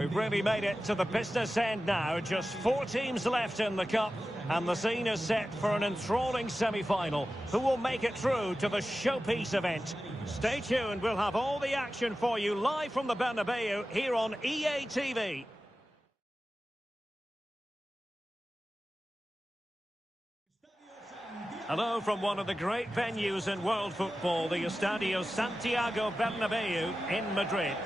We've really made it to the business end now. Just 4 teams left in the Cup. And the scene is set for an enthralling semi-final. Who will make it through to the showpiece event? Stay tuned. We'll have all the action for you live from the Bernabeu here on EA TV. Hello from one of the great venues in world football, the Estadio Santiago Bernabeu in Madrid.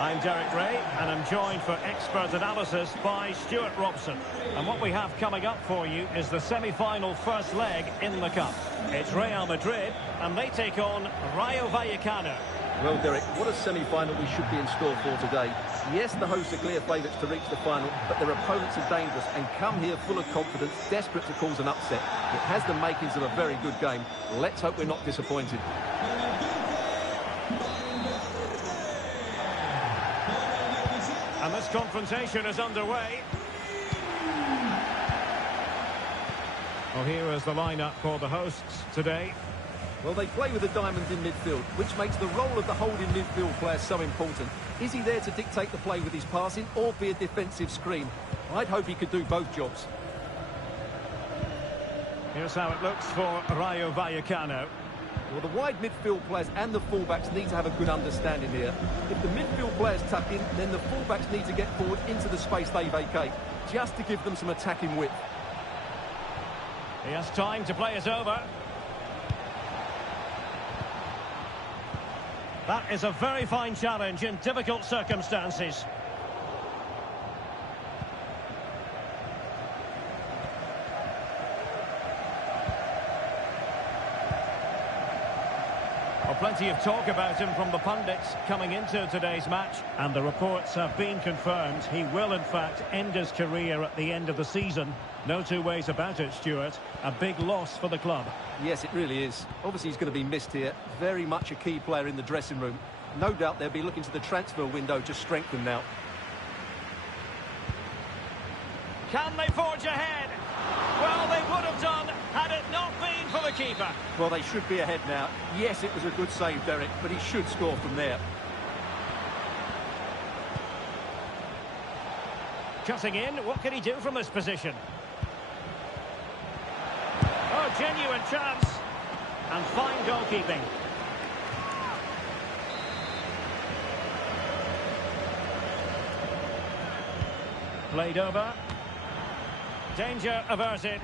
I'm Derek Ray, and I'm joined for expert analysis by Stuart Robson. And what we have coming up for you is the semi-final first leg in the Cup. It's Real Madrid, and they take on Rayo Vallecano. Well, Derek, what a semi-final we should be in store for today. Yes, the hosts are clear favourites to reach the final, but their opponents are dangerous and come here full of confidence, desperate to cause an upset. It has the makings of a very good game. Let's hope we're not disappointed. And this confrontation is underway. Well, here is the lineup for the hosts today. Well, they play with the diamonds in midfield, which makes the role of the holding midfield player so important. Is he there to dictate the play with his passing or be a defensive screen? I'd hope he could do both jobs. Here's how it looks for Rayo Vallecano. Well, the wide midfield players and the fullbacks need to have a good understanding here. If the midfield players tuck in, then the fullbacks need to get forward into the space they vacate, just to give them some attacking width. He has time to play it over. That is a very fine challenge in difficult circumstances. Well, plenty of talk about him from the pundits coming into today's match, and the reports have been confirmed. He will, in fact, end his career at the end of the season. No two ways about it, Stuart. A big loss for the club. Yes, it really is. Obviously, he's going to be missed here. Very much a key player in the dressing room. No doubt they'll be looking to the transfer window to strengthen now. Can they forge ahead? Well, they would have done had it not been for the keeper. Well, they should be ahead now. Yes, it was a good save, Derek, but he should score from there. Cutting in, what can he do from this position? Oh, genuine chance. And fine goalkeeping. Played over. Danger averted.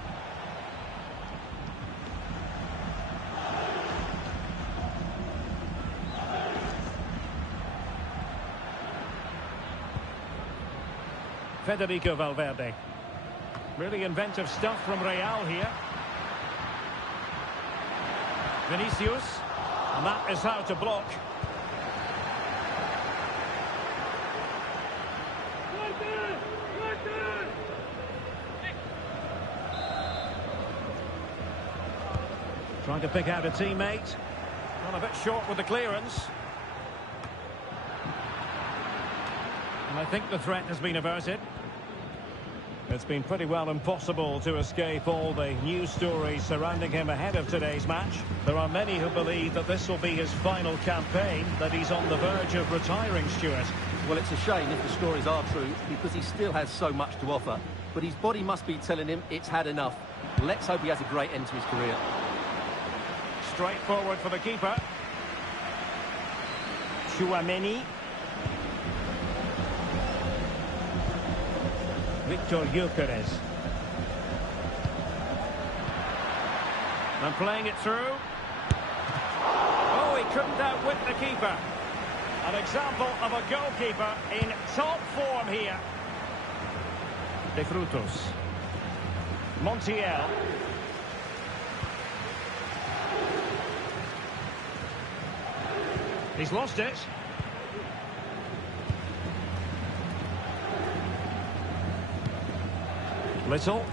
Federico Valverde. Really inventive stuff from Real here. Vinicius. And that is how to block. Trying to pick out a teammate. Well, a bit short with the clearance. And I think the threat has been averted. It's been pretty well impossible to escape all the news stories surrounding him ahead of today's match. There are many who believe that this will be his final campaign, that he's on the verge of retiring, Stuart. Well, it's a shame if the stories are true, because he still has so much to offer. But his body must be telling him it's had enough. Let's hope he has a great end to his career. Straight forward for the keeper. Chouameni. Victor Gyökeres. And playing it through. Oh, he couldn't outwit the keeper. An example of a goalkeeper in top form here. De Frutos. Montiel. He's lost it. Little.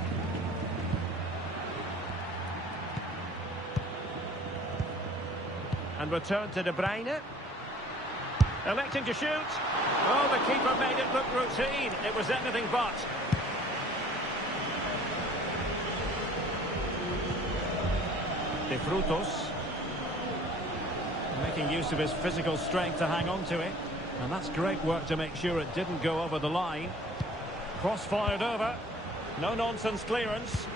And return to De Bruyne. Electing to shoot. Oh, the keeper made it look routine. It was anything but. De Frutos. Making use of his physical strength to hang on to it. And that's great work to make sure it didn't go over the line. Cross fired over. No nonsense clearance.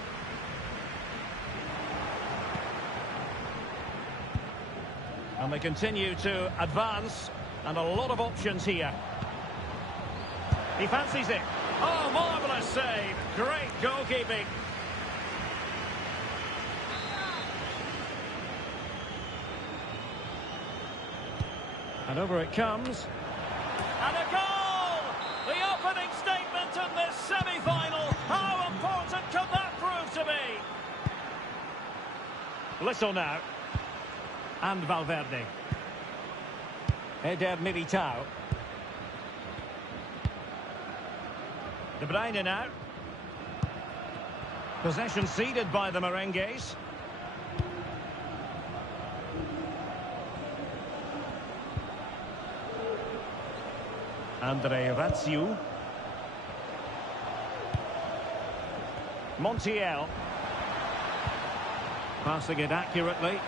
And they continue to advance. And a lot of options here. He fancies it. Oh, marvellous save. Great goalkeeping. And over it comes. And a goal! The opening statement in this semi-final. How important can that prove to be? Little now. And Valverde. Eder Militao. De Bruyne now. Possession ceded by the Merengues. Andre Vatsiu. Montiel. Passing it accurately.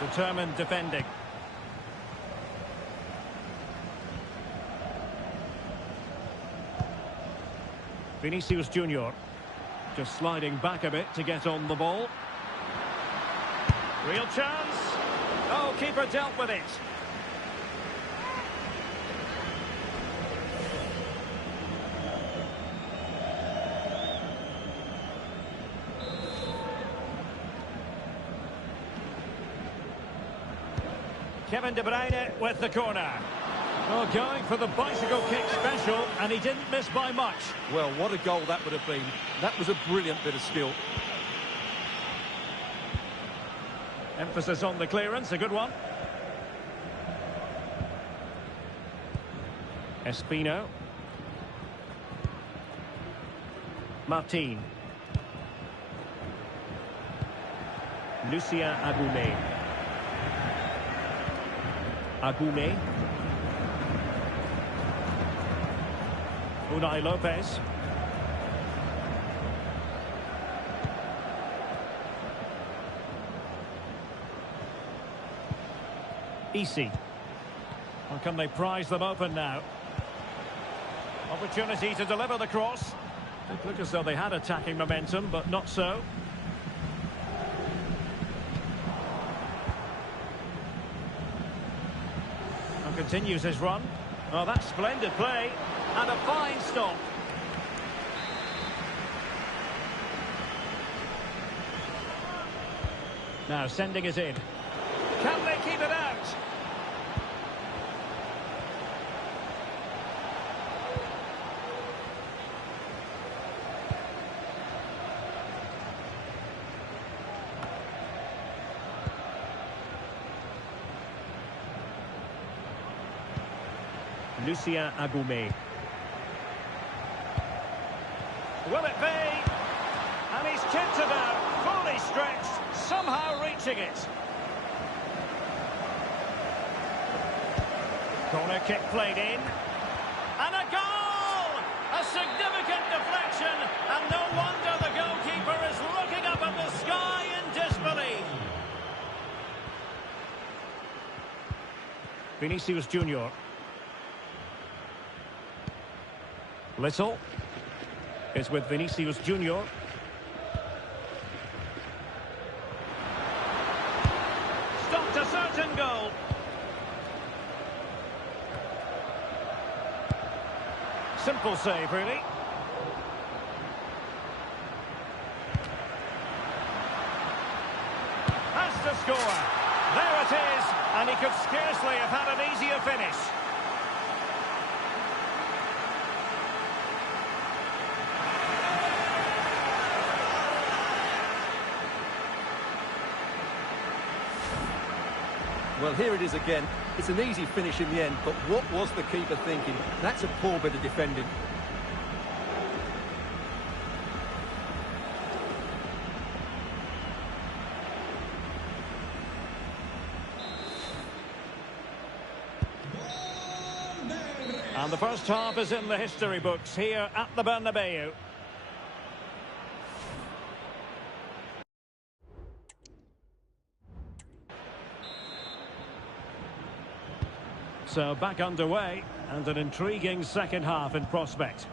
Determined defending. Vinicius Junior. Just sliding back a bit to get on the ball. Real chance. Oh, keeper dealt with it. Kevin De Bruyne with the corner. Well, going for the bicycle kick special, and he didn't miss by much. Well, what a goal that would have been. That was a brilliant bit of skill. Emphasis on the clearance, a good one. Espino. Martin. Lucien Agoume. Agoume. Unai Lopez. Easy. Or can they prize them open now? Opportunity to deliver the cross. It looked as though they had attacking momentum, but not so. And continues his run. Oh, that's splendid play. And a fine stop. Now sending it in. Can they keep it out? Lucien Agoume. Will it be? And he's kicked it out, fully stretched, somehow reaching it. Corner kick played in. And a goal! A significant deflection, and no wonder the goalkeeper is looking up at the sky in disbelief. Vinicius Junior. Little. Is with Vinicius Junior. Stopped a certain goal. Simple save, really. Has to score. There it is, and he could scarcely have had an easier finish. Well, here it is again. It's an easy finish in the end, but what was the keeper thinking? That's a poor bit of defending. And the first half is in the history books here at the Bernabeu. So back underway, and an intriguing second half in prospect.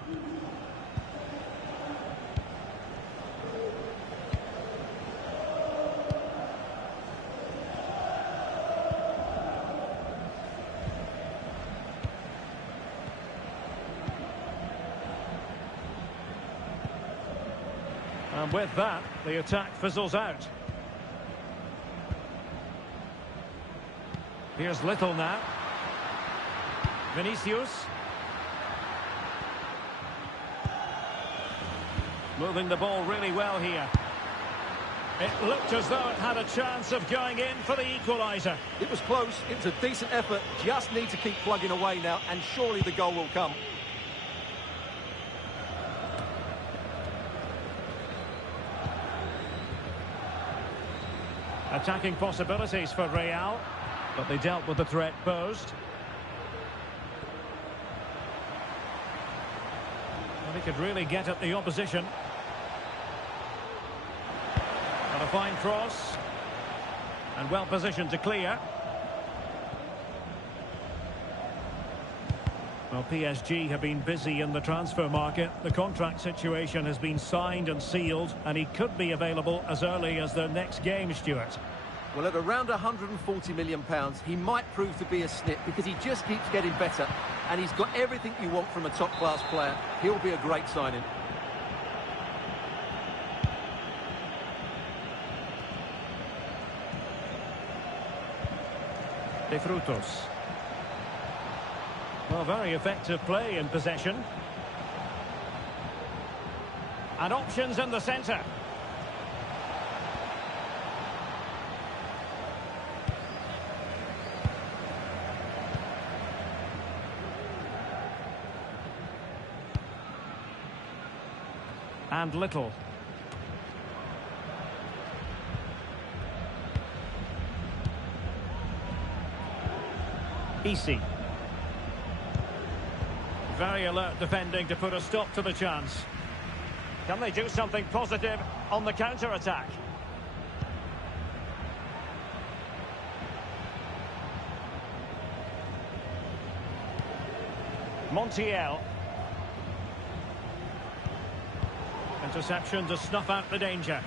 And with that, the attack fizzles out. Here's Little now. Vinicius. Moving the ball really well here. It looked as though it had a chance of going in for the equaliser. It was close, it was a decent effort, just need to keep plugging away now, and surely the goal will come. Attacking possibilities for Real, but they dealt with the threat posed. Well, he could really get at the opposition. And a fine cross. And well positioned to clear. Well, PSG have been busy in the transfer market. The contract situation has been signed and sealed, and he could be available as early as their next game, Stuart. Well, at around £140 million, he might prove to be a snip because he just keeps getting better, and he's got everything you want from a top-class player. He'll be a great signing. De Frutos. Well, very effective play in possession. And options in the centre. And Little. Easy. Very alert defending to put a stop to the chance. Can they do something positive on the counter-attack? Montiel. Interception to snuff out the danger.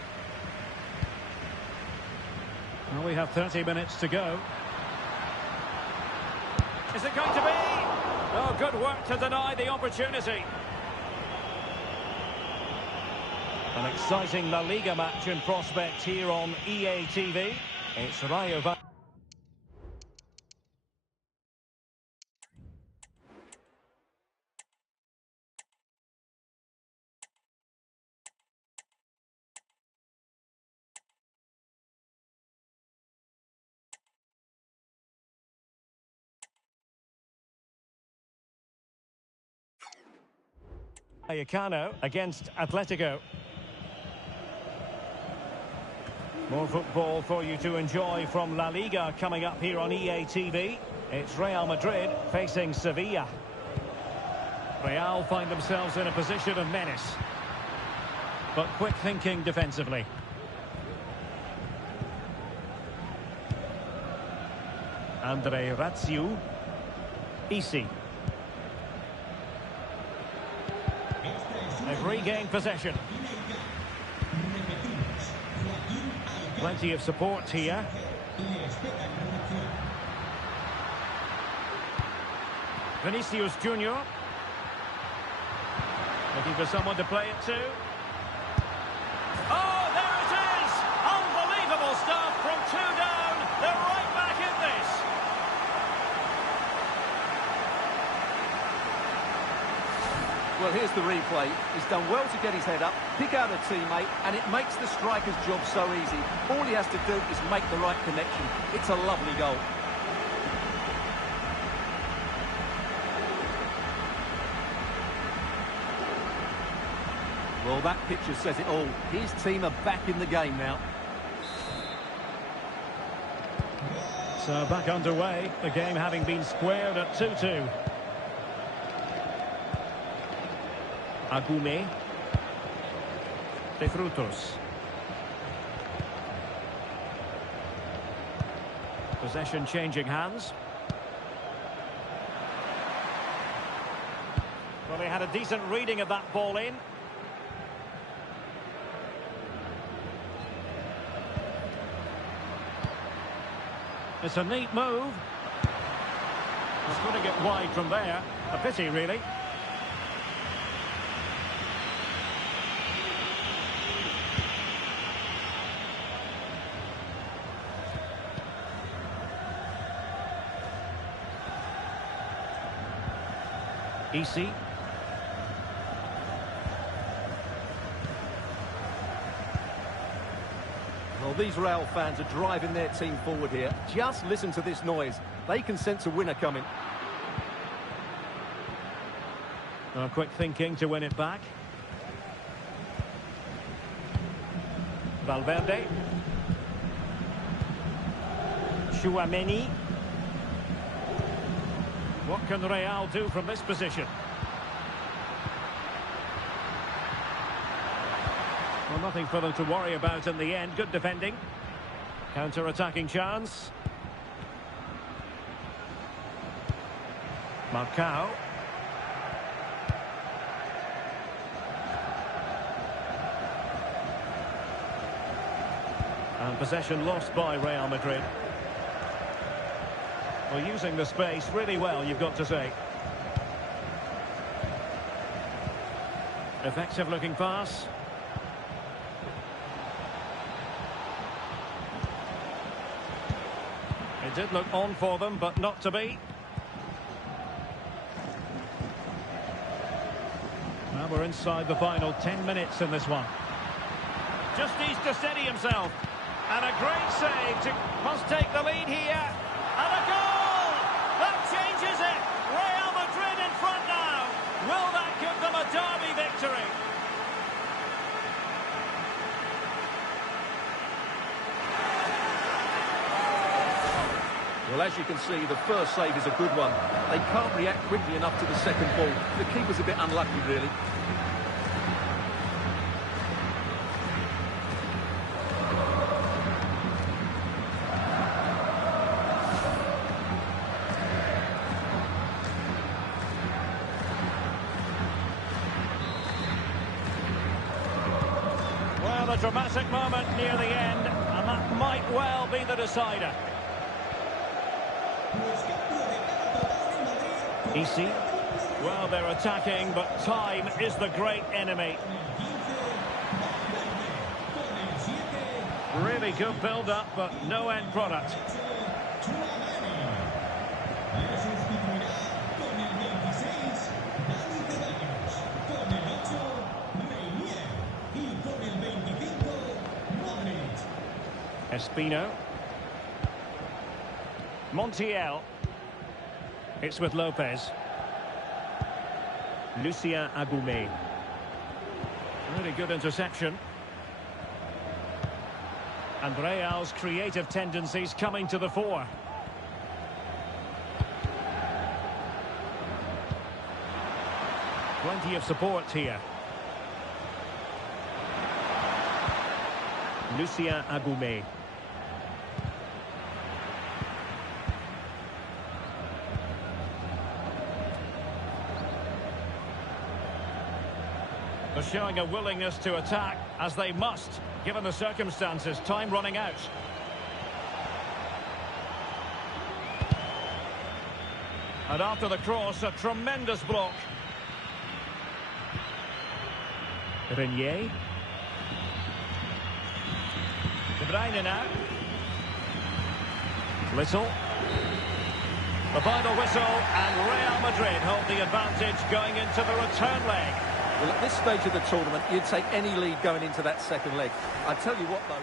Well, we have 30 minutes to go. Is it going to be? Oh, good work to deny the opportunity. An exciting La Liga match in prospect here on EA TV. It's Rayo Vallecano. Against Atletico. More football for you to enjoy from La Liga coming up here on EA TV. It's Real Madrid facing Sevilla. Real find themselves in a position of menace, but quick thinking defensively. Andre Ratsiu. Easy. They've regained possession. Plenty of support here. Vinicius Junior. Looking for someone to play it to. Oh, there it is! Unbelievable stuff from two down. They're right back in this. Well, here's the replay. He's done well to get his head up, pick out a teammate, and it makes the striker's job so easy. All he has to do is make the right connection. It's a lovely goal. Well, that picture says it all. His team are back in the game now. So back underway, the game having been squared at 2-2. Agume. De Frutos. Possession changing hands. Well, he had a decent reading of that ball in. It's a neat move. He's going to get wide from there. A pity, really. Easy. Well, these Real fans are driving their team forward here. Just listen to this noise. They can sense a winner coming. Oh, quick thinking to win it back. Valverde. Tchouaméni. What can Real do from this position? Well, nothing for them to worry about in the end. Good defending. Counter-attacking chance. Marcao. And possession lost by Real Madrid. Well, using the space really well, you've got to say. Effective looking pass. It did look on for them, but not to be. Well, we're inside the final 10 minutes in this one. Just needs to steady himself. And a great save to must take the lead here. And a goal! That changes it. Real Madrid in front now. Will that give them a derby victory? Well, as you can see, the first save is a good one. They can't react quickly enough to the second ball. The keeper's a bit unlucky, really. Well, a dramatic moment near the end, and that might well be the decider. Easy. Well, they're attacking, but time is the great enemy. Really good build-up, but no end product. Espino. Montiel. It's with Lopez. Lucien Agoumé. Really good interception. And Real's creative tendencies coming to the fore. Plenty of support here. Lucien Agoumé. They're showing a willingness to attack, as they must, given the circumstances. Time running out. And after the cross, a tremendous block. Renier. De Bruyne now. Little. The final whistle, and Real Madrid hold the advantage going into the return leg. Well, at this stage of the tournament, you'd take any lead going into that second leg. I tell you what, though.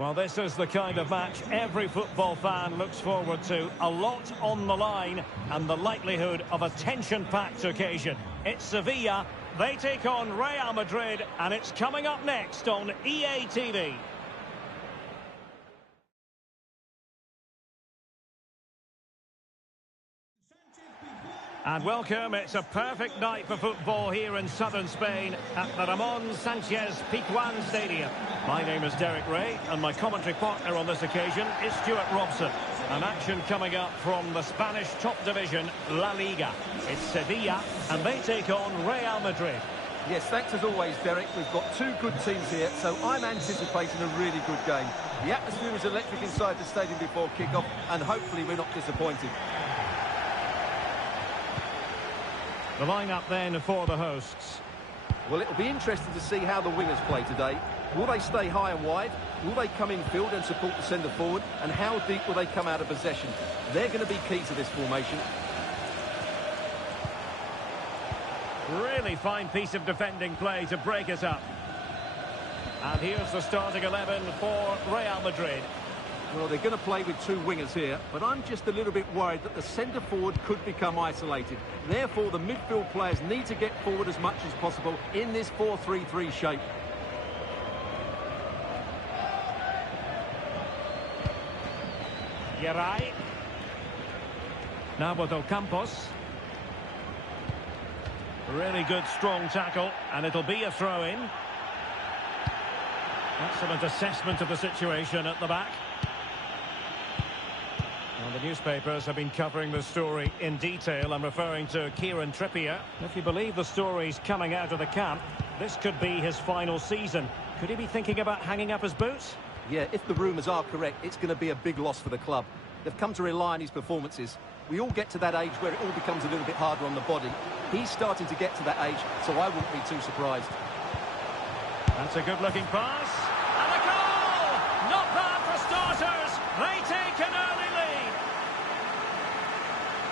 Well, this is the kind of match every football fan looks forward to. A lot on the line and the likelihood of a tension-packed occasion. It's Sevilla. They take on Real Madrid, and it's coming up next on EA TV. And welcome, it's a perfect night for football here in southern Spain at the Ramon Sanchez Pizjuan Stadium. My name is Derek Ray, and my commentary partner on this occasion is Stuart Robson. An action coming up from the Spanish top division, La Liga. It's Sevilla, and they take on Real Madrid. Yes, thanks as always, Derek. We've got two good teams here, so I'm anticipating a really good game. The atmosphere is electric inside the stadium before kick-off, and hopefully we're not disappointed. The lineup then for the hosts. Well, it'll be interesting to see how the wingers play today. Will they stay high and wide? Will they come in field and support the centre forward? And how deep will they come out of possession? They're going to be key to this formation. Really fine piece of defending play to break it up. And here's the starting 11 for Real Madrid. Well, they're going to play with two wingers here, but I'm just a little bit worried that the centre forward could become isolated. Therefore, the midfield players need to get forward as much as possible in this 4-3-3 shape. Yeray. Now with Ocampos. Really good, strong tackle, and it'll be a throw-in. Excellent assessment of the situation at the back. Well, the newspapers have been covering the story in detail. I'm referring to Kieran Trippier. If you believe the stories coming out of the camp, this could be his final season. Could he be thinking about hanging up his boots? Yeah, if the rumours are correct, it's going to be a big loss for the club. They've come to rely on his performances. We all get to that age where it all becomes a little bit harder on the body. He's starting to get to that age, so I wouldn't be too surprised. That's a good-looking pass. And a goal! Not bad for starters. They take an early lead.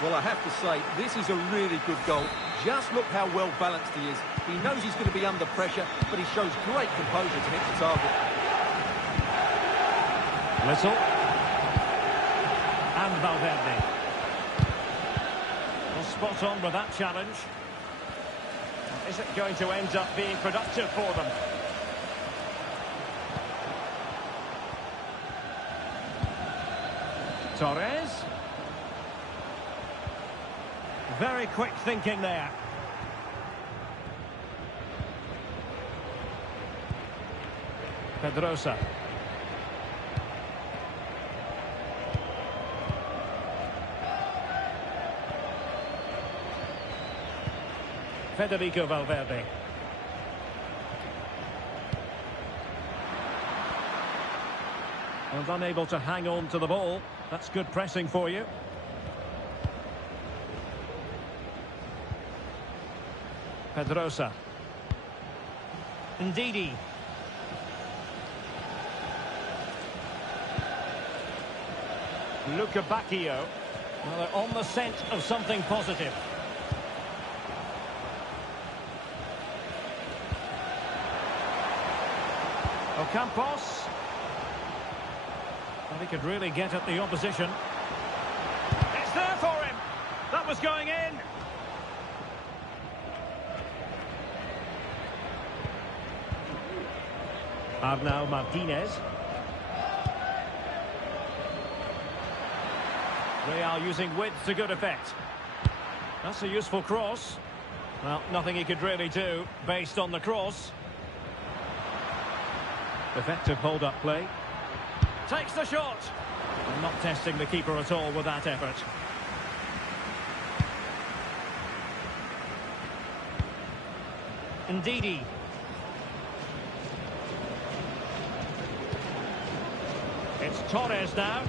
Well, I have to say, this is a really good goal. Just look how well balanced he is. He knows he's going to be under pressure, but he shows great composure to hit the target. Little. And Valverde. Well, spot on with that challenge. Is it going to end up being productive for them? Torres. Very quick thinking there. Pedrosa. Federico Valverde. And unable to hang on to the ball. That's good pressing for you. Pedrosa. Ndidi. Luca Bacchio. Well, they're on the scent of something positive. Ocampos. Well, he could really get at the opposition. It's there for him. That was going in. Arnau Martinez. Real using width to good effect. That's a useful cross. Well, nothing he could really do based on the cross. Effective hold-up play. Takes the shot. Not testing the keeper at all with that effort. Ndidi. It's Torres now.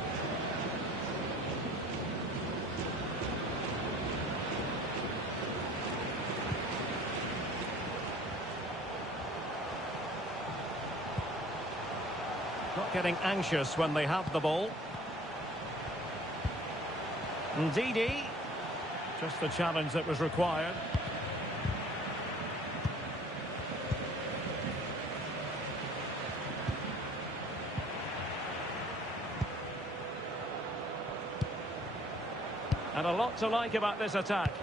Not getting anxious when they have the ball. Ndidi. Just the challenge that was required. And a lot to like about this attack.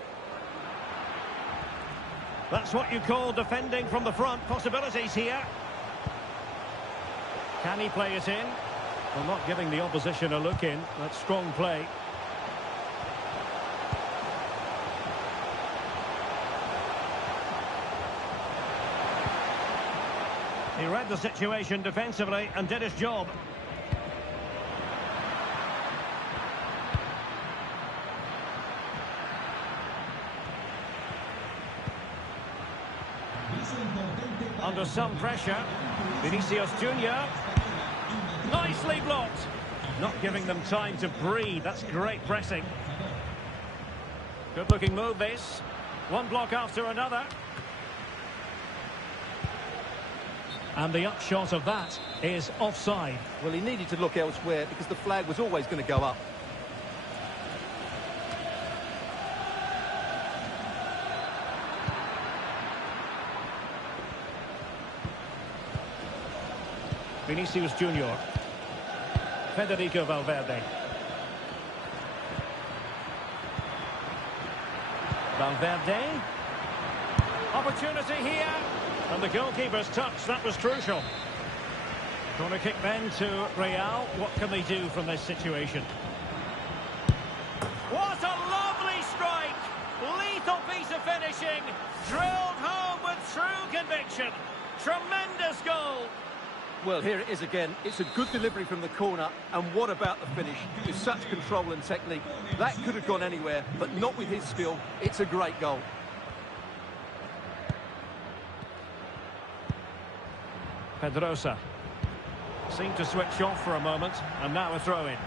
That's what you call defending from the front. Possibilities here. Can he play it in? Well, not giving the opposition a look in. That's strong play. He read the situation defensively and did his job. Under some pressure, Vinicius Junior. Nicely blocked. Not giving them time to breathe. That's great pressing. Good looking move this. One block after another. And the upshot of that is offside. Well, he needed to look elsewhere because the flag was always going to go up. Vinicius Junior. Federico Valverde. Valverde. Opportunity here. And the goalkeeper's touch, that was crucial. Corner kick then to Real. What can they do from this situation? What a lovely strike! Lethal piece of finishing. Drilled home with true conviction. Tremendous goal. Well, here it is again. It's a good delivery from the corner. And what about the finish? With such control and technique. That could have gone anywhere, but not with his skill. It's a great goal. Pedrosa seemed to switch off for a moment, and now a throw-in.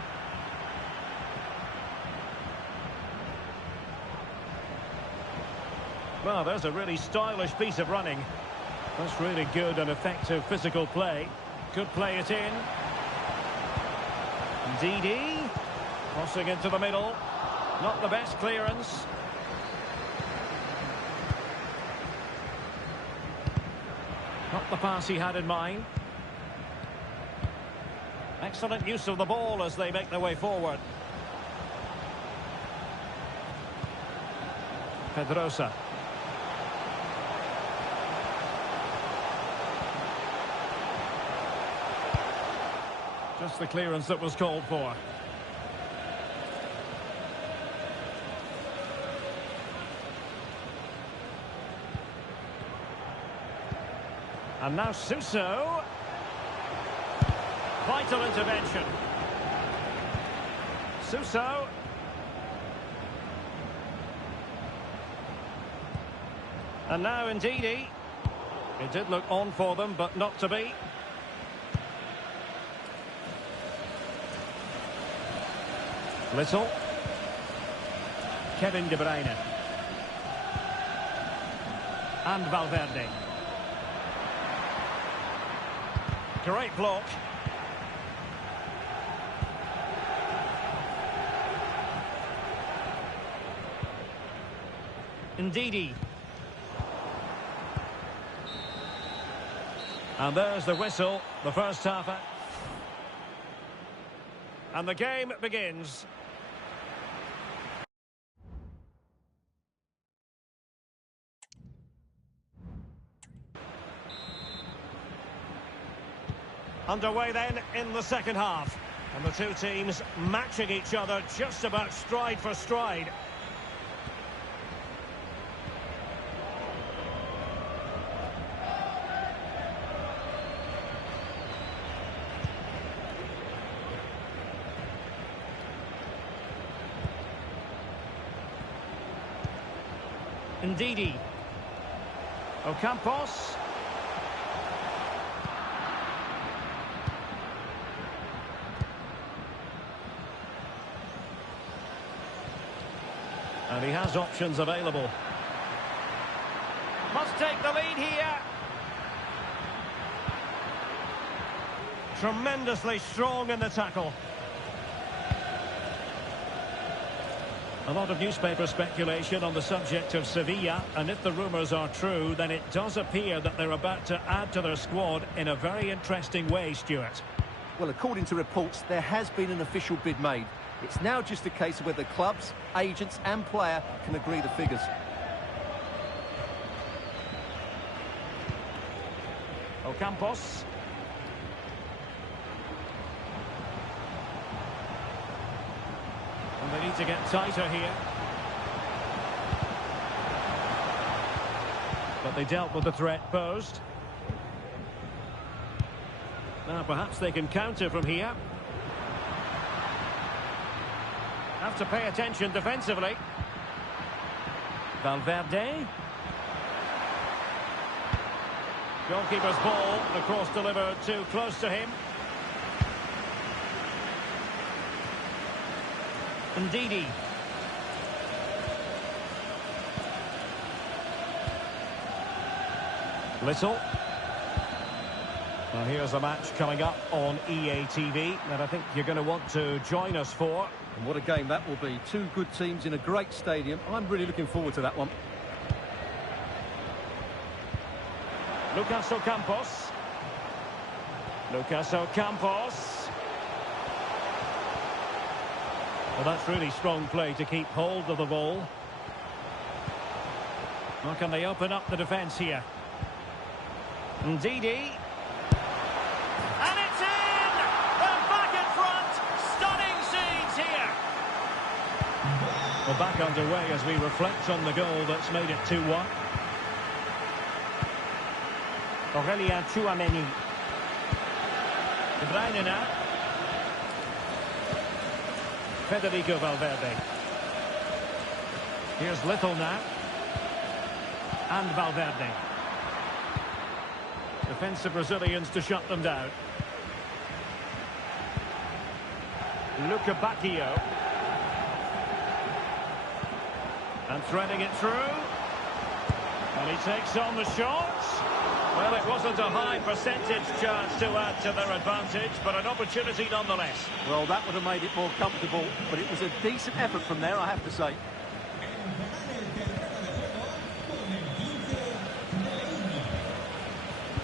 Well, there's a really stylish piece of running. That's really good and effective physical play. Could play it in. Ndidi crossing into the middle. Not the best clearance. Not the pass he had in mind. Excellent use of the ball as they make their way forward. Pedrosa. Just the clearance that was called for. And now Suso. Vital intervention. Suso. And now Ndidi. It did look on for them, but not to be. Little. Kevin De Bruyne. And Valverde. Great block. Ndidi. And there's the whistle, the first half. And the game begins. Underway then in the second half. And the two teams matching each other just about stride for stride. Ndidi. Ocampos. And he has options available. Must take the lead here. Tremendously strong in the tackle. A lot of newspaper speculation on the subject of Sevilla, and if the rumours are true, then it does appear that they're about to add to their squad in a very interesting way, Stuart. Well, according to reports, there has been an official bid made. It's now just a case of whether clubs, agents and player can agree the figures. Ocampos. And they need to get tighter here. But they dealt with the threat posed. Now perhaps they can counter from here. Have to pay attention defensively. Valverde. Goalkeeper's ball, the cross delivered too close to him. Ndidi. Little. Now here's a match coming up on EA TV that I think you're going to want to join us for. And what a game that will be. Two good teams in a great stadium. I'm really looking forward to that one. Lucas Ocampos. Lucas Ocampos. Well, that's really strong play to keep hold of the ball. How can they open up the defence here? Ndidi. And it's in! They're back in front! Stunning scenes here! We're back underway as we reflect on the goal that's made it 2-1. Aurélien Tchouameni. De Bruyne now. Federico Valverde. Here's Little now. And Valverde. Defensive Brazilians to shut them down. Luca Bacchio. And threading it through. And he takes on the shot. Well, it wasn't a high percentage chance to add to their advantage, but an opportunity nonetheless. Well, that would have made it more comfortable, but it was a decent effort from there, I have to say.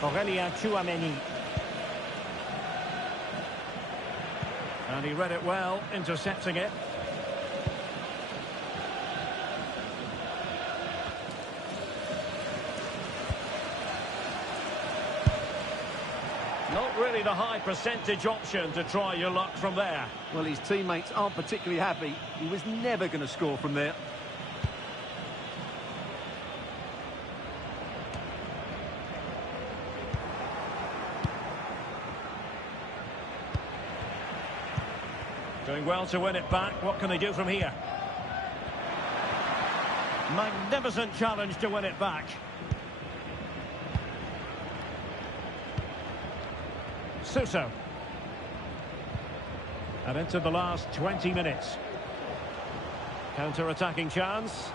Aurélien Tchouameni. And he read it well, intercepting it. Not really the high percentage option to try your luck from there. Well, his teammates aren't particularly happy. He was never going to score from there. Doing well to win it back. What can they do from here? Magnificent challenge to win it back. Suso. And into the last 20 minutes. Counter-attacking chance.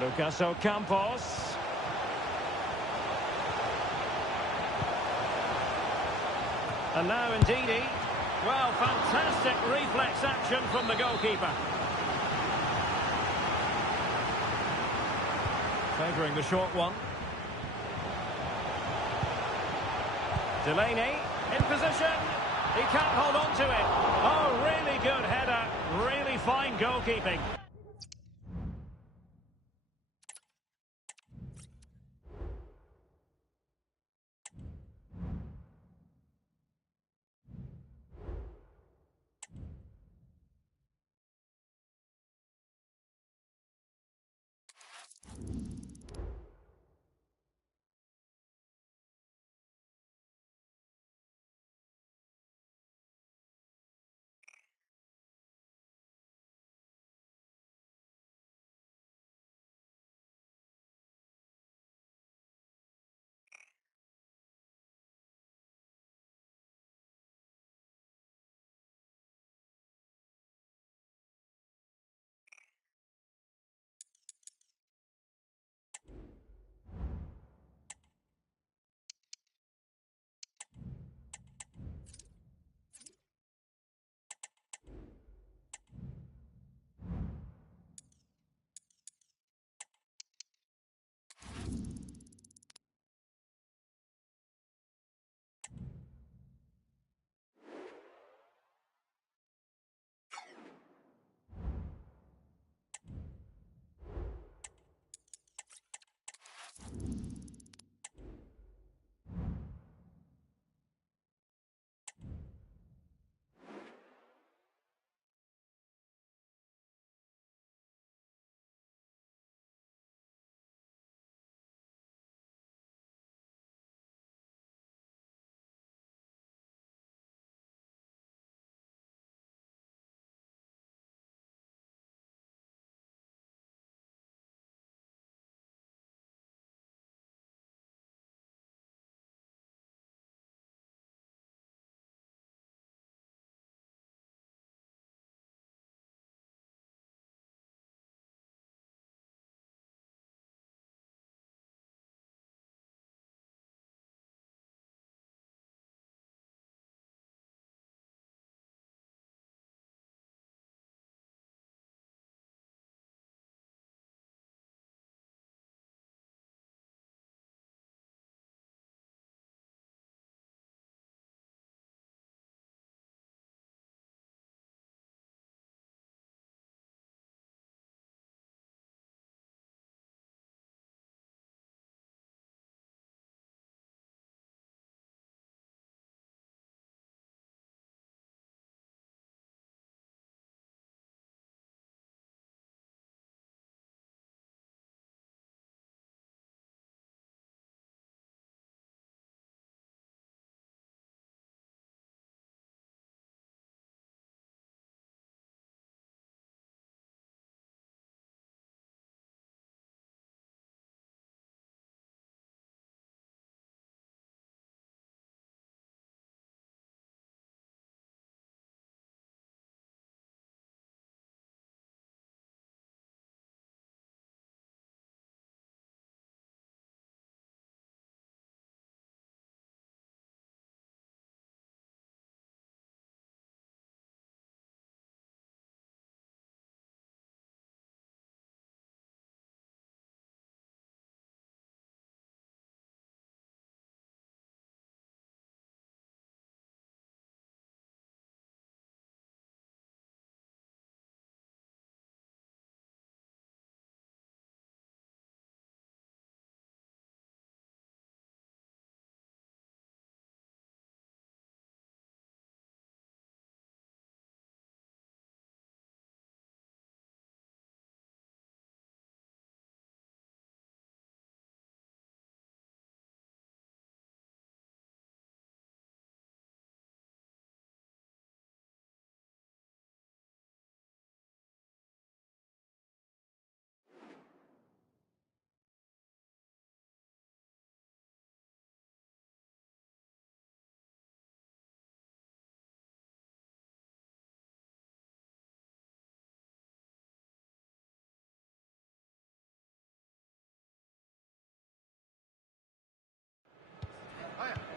Lucas Ocampos. And now Ndidi. Well, fantastic reflex action from the goalkeeper. Favouring the short one. Delaney in position. He can't hold on to it. Oh, really good header. Really fine goalkeeping.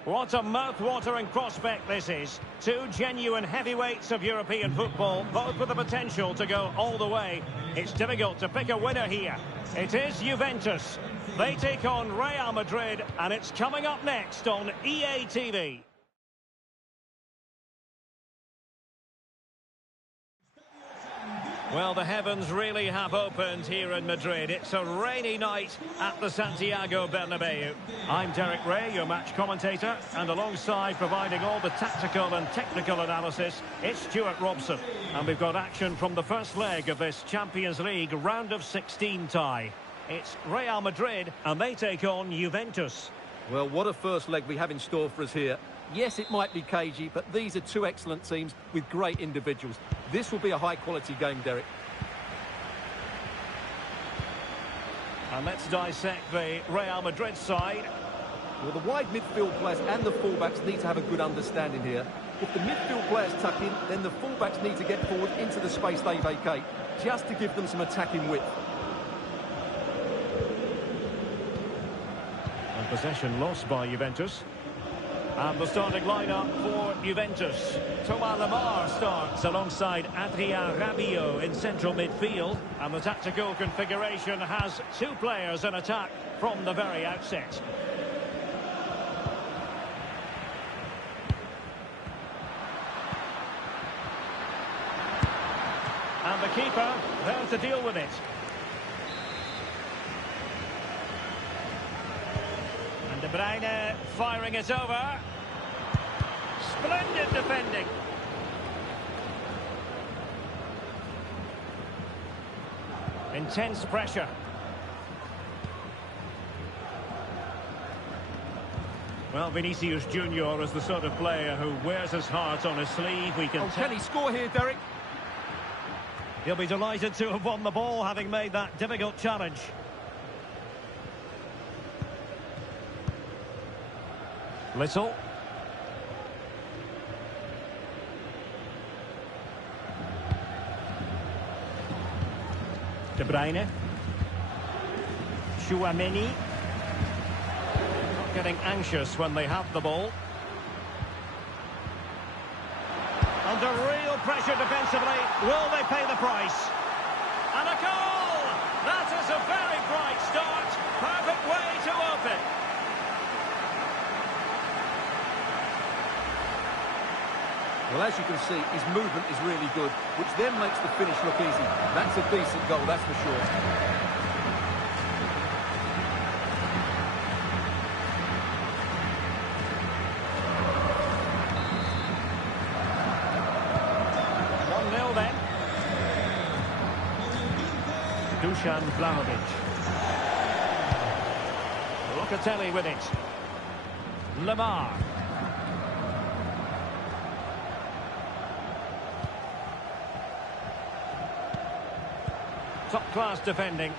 What a mouth-watering prospect this is. Two genuine heavyweights of European football, both with the potential to go all the way. It's difficult to pick a winner here. It is Juventus. They take on Real Madrid, and it's coming up next on EA TV. Well, the heavens really have opened here in Madrid. It's a rainy night at the Santiago Bernabeu. I'm Derek Ray, your match commentator, and alongside providing all the tactical and technical analysis, it's Stuart Robson. And we've got action from the first leg of this Champions League round of 16 tie. It's Real Madrid, and they take on Juventus. Well, what a first leg we have in store for us here. Yes, it might be cagey, but these are two excellent teams with great individuals. This will be a high-quality game, Derek. And let's dissect the Real Madrid side. Well, the wide midfield players and the fullbacks need to have a good understanding here. If the midfield players tuck in, then the fullbacks need to get forward into the space they vacate, just to give them some attacking width. And possession lost by Juventus. And the starting lineup for Juventus. Thomas Lemar starts alongside Adrien Rabiot in central midfield. And the tactical configuration has two players in attack from the very outset. And the keeper there to deal with it. And De Bruyne firing it over. Splendid defending. Intense pressure. Well, Vinicius Junior is the sort of player who wears his heart on his sleeve. We can Can he score here, Derek? He'll be delighted to have won the ball, having made that difficult challenge. Little. De Bruyne. Chouameni. Not getting anxious when they have the ball. Under real pressure defensively. Will they pay the price? And a goal! That is a very bright start. Perfect way to open. Well, as you can see, his movement is really good, which then makes the finish look easy. That's a decent goal, that's for sure. Then. Dusan Vlahovic. Locatelli with it. Lemar. Top-class defending.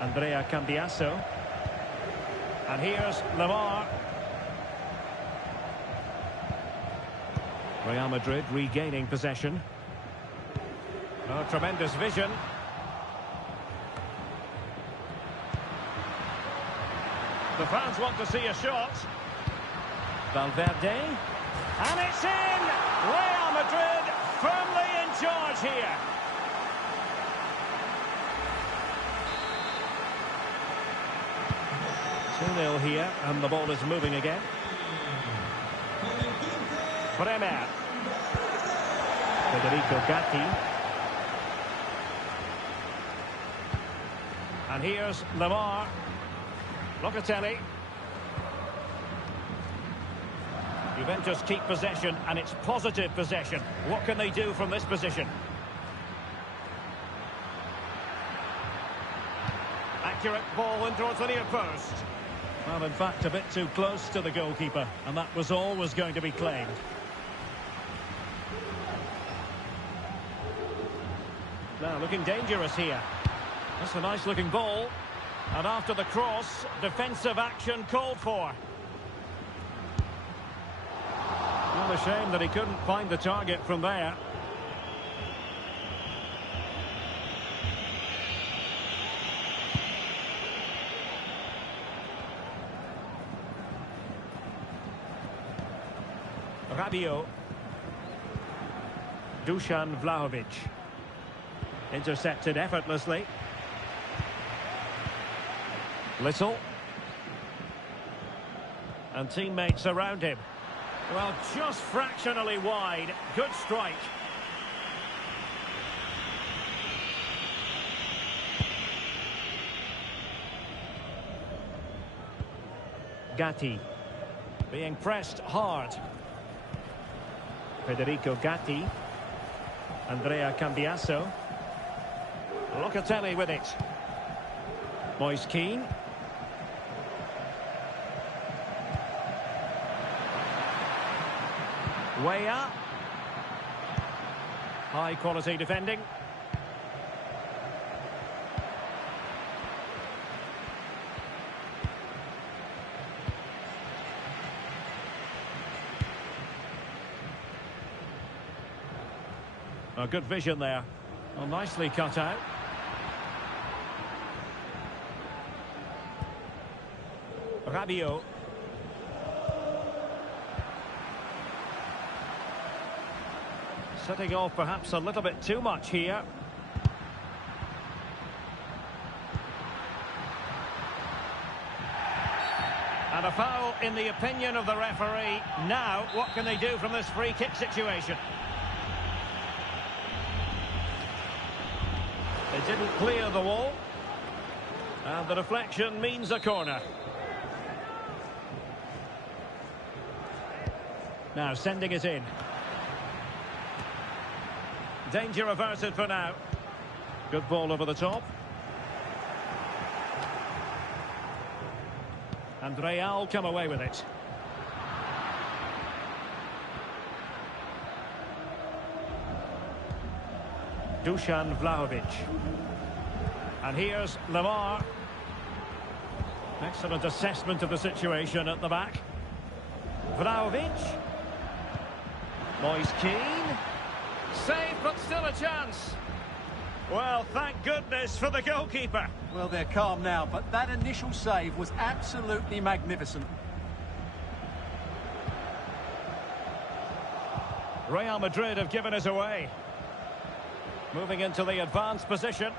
Andrea Cambiasso. And here's Lemar. Real Madrid regaining possession. Oh, tremendous vision. The fans want to see a shot. Valverde. And it's in! Real Madrid firmly in charge here. Nil here, and the ball is moving again. Bremer. Federico Gatti. And here's Lemar. Locatelli. Juventus keep possession, and it's positive possession. What can they do from this position? Accurate ball in towards the near post. Well, in fact, a bit too close to the goalkeeper, and that was always going to be claimed. Now, looking dangerous here. That's a nice-looking ball. And after the cross, defensive action called for. Well, a shame that he couldn't find the target from there. Rabiot. Dusan Vlahovic. Intercepted effortlessly. Little. And teammates around him. Well, just fractionally wide. Good strike. Gatti. Being pressed hard. Federico Gatti. Andrea Cambiasso. Locatelli with it. Moise Kean. Weah. High quality defending. A good vision there. Well, nicely cut out. Rabiot. Setting off perhaps a little bit too much here. And a foul in the opinion of the referee. Now, what can they do from this free kick situation? They didn't clear the wall. And the deflection means a corner. Now sending it in. Danger averted for now. Good ball over the top. And Real come away with it. Dusan Vlahovic. And here's Lamar. Excellent assessment of the situation at the back. Vlahovic. Moise Kean. Save, but still a chance. Well, thank goodness for the goalkeeper. Well, they're calm now, but that initial save was absolutely magnificent. Real Madrid have given it away. Moving into the advanced position.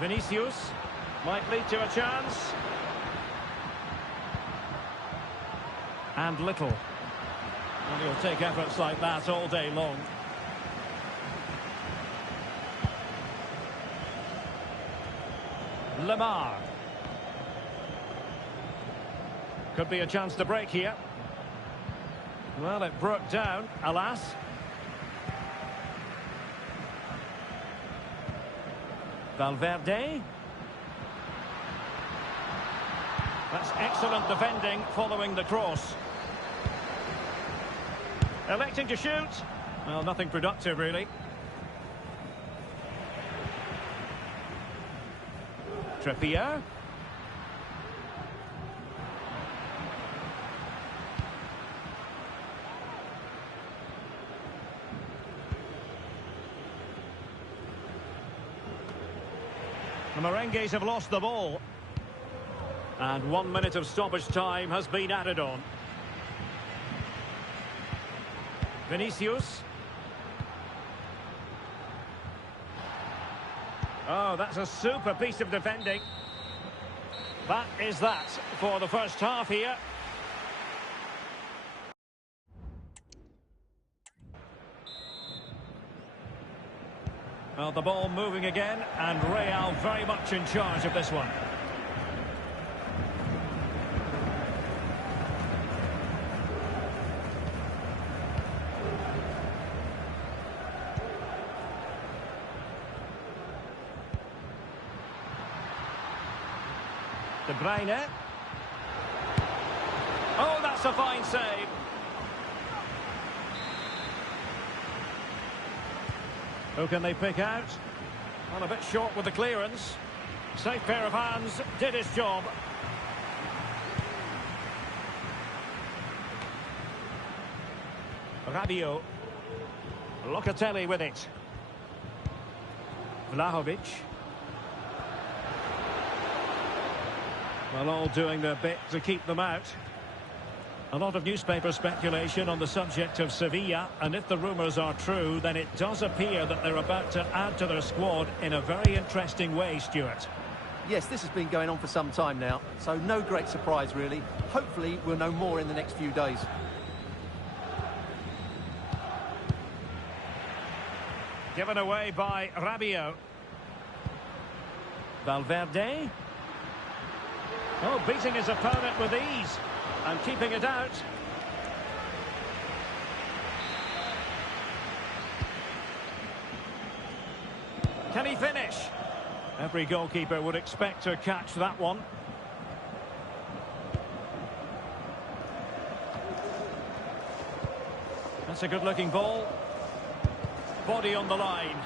Vinicius might lead to a chance. And Little. And he'll take efforts like that all day long. Lamar. Could be a chance to break here. Well, it broke down, alas. Valverde. That's excellent defending following the cross. Electing to shoot. Well, nothing productive, really. Trippier. The Merengues have lost the ball. And 1 minute of stoppage time has been added on. Vinicius. Oh, that's a super piece of defending. That is that for the first half here. Well, the ball moving again, and Real very much in charge of this one. De Bruyne. Oh, that's a fine save. Who can they pick out? Well, a bit short with the clearance. Safe pair of hands, did his job. Rabiot. Locatelli with it. Vlahovic. Well, all doing their bit to keep them out. A lot of newspaper speculation on the subject of Sevilla, and if the rumours are true, then it does appear that they're about to add to their squad in a very interesting way, Stuart. Yes, this has been going on for some time now, so no great surprise really. Hopefully we'll know more in the next few days. Given away by Rabiot. Valverde. Oh, beating his opponent with ease and keeping it out. Can he finish? Every goalkeeper would expect to catch that one. That's a good-looking ball. Body on the line.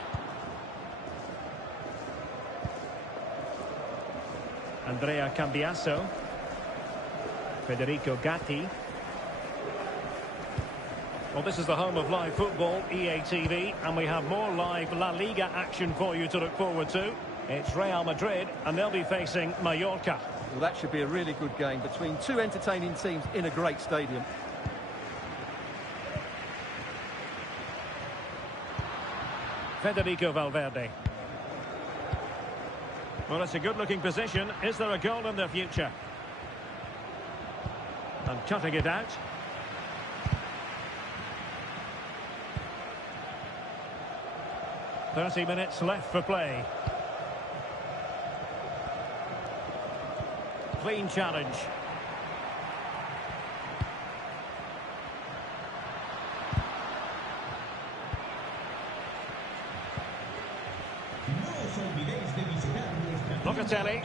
Andrea Cambiasso. Federico Gatti. Well, this is the home of live football, EA TV, and we have more live La Liga action for you to look forward to. It's Real Madrid, and they'll be facing Mallorca. Well, that should be a really good game between two entertaining teams in a great stadium. Federico Valverde. Well, it's a good-looking position. Is there a goal in the future? And cutting it out. "30 minutes left for play." Clean challenge. Locatelli.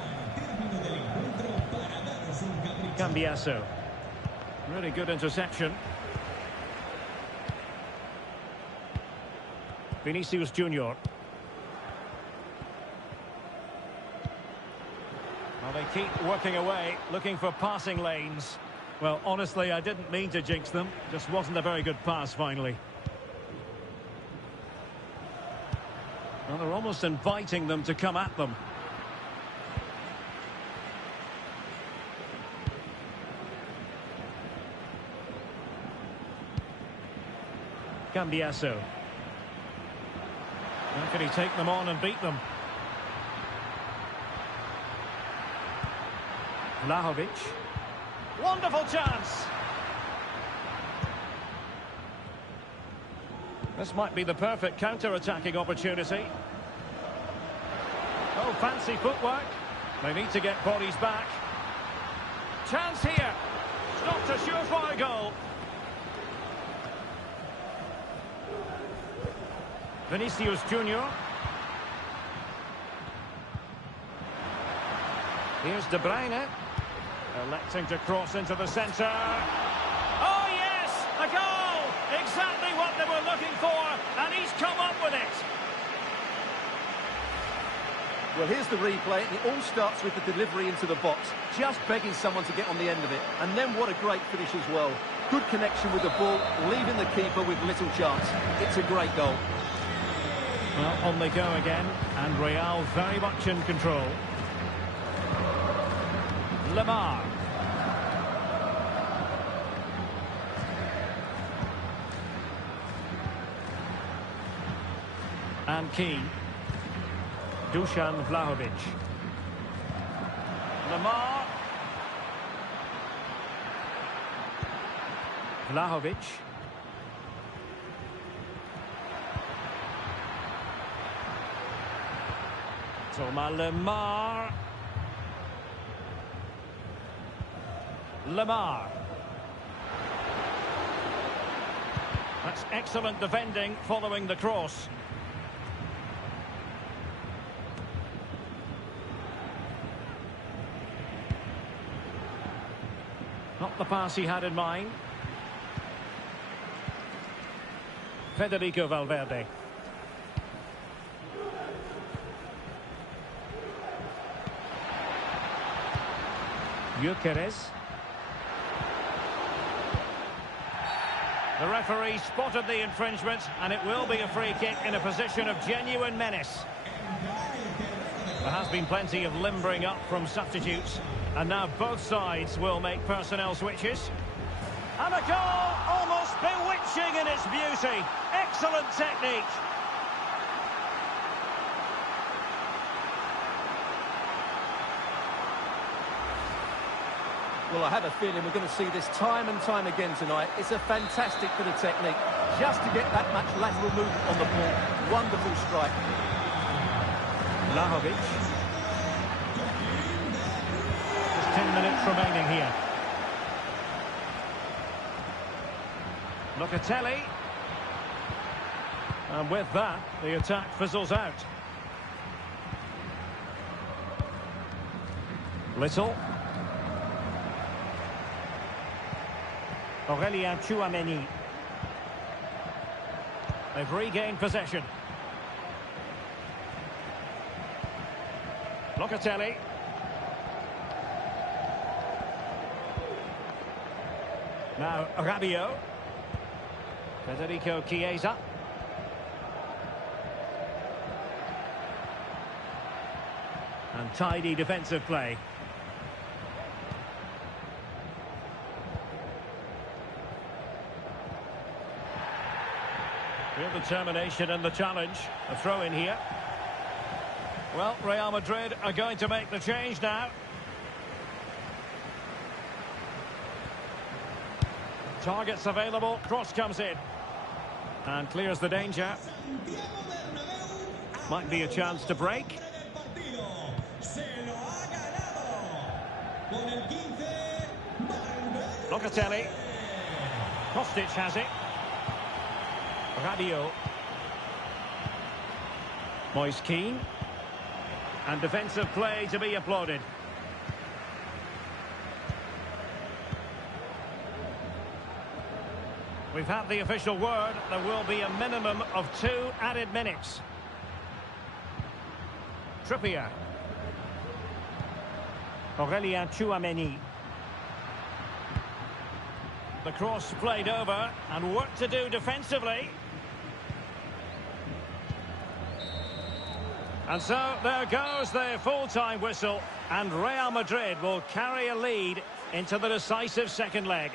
Cambiasso. Really good interception. Vinicius Junior. Well, they keep working away, looking for passing lanes. Well, honestly, I didn't mean to jinx them. Just wasn't a very good pass, finally. Well, they're almost inviting them to come at them. Cambiasso. How can he take them on and beat them? Vlahovic. Wonderful chance. This might be the perfect counter-attacking opportunity. Oh, fancy footwork. They need to get bodies back. Chance here. It's not a surefire goal. Vinicius Junior. Here's De Bruyne. Electing to cross into the centre. Oh, yes! A goal! Exactly what they were looking for, and he's come up with it. Well, here's the replay. It all starts with the delivery into the box, just begging someone to get on the end of it. And then what a great finish as well. Good connection with the ball, leaving the keeper with little chance. It's a great goal. Well, on they go again, and Real very much in control. Lamar. And Keane. Dusan Vlahovic. Lamar. Vlahovic. Thomas Lamar. Lamar. That's excellent defending following the cross. Not the pass he had in mind. Federico Valverde. Gyökeres. The referee spotted the infringement, and it will be a free kick in a position of genuine menace. There has been plenty of limbering up from substitutes, and now both sides will make personnel switches. And a goal almost bewitching in its beauty. Excellent technique. Well, I have a feeling we're going to see this time and time again tonight. It's a fantastic bit of technique. Just to get that much lateral movement on the ball. Wonderful strike. Lahovic. Just 10 minutes remaining here. Locatelli. And with that, the attack fizzles out. Little. Aurélien Tchouameni. They've regained possession. Locatelli. Now Rabiot. Federico Chiesa. And tidy defensive play. Real determination in the challenge. A throw in here. Well, Real Madrid are going to make the change now. Targets available. Cross comes in. And clears the danger. Might be a chance to break. Locatelli. Kostic has it. Rabiot. Moise Kean. And defensive play to be applauded. We've had the official word. There will be a minimum of 2 added minutes. Trippier. Aurélien Tchouameni. The cross played over, and work to do defensively. And so there goes the full-time whistle, and Real Madrid will carry a lead into the decisive second leg.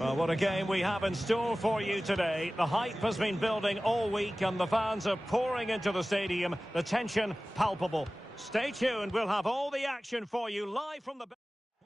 Well, what a game we have in store for you today. The hype has been building all week and the fans are pouring into the stadium. The tension palpable. Stay tuned, we'll have all the action for you live from the...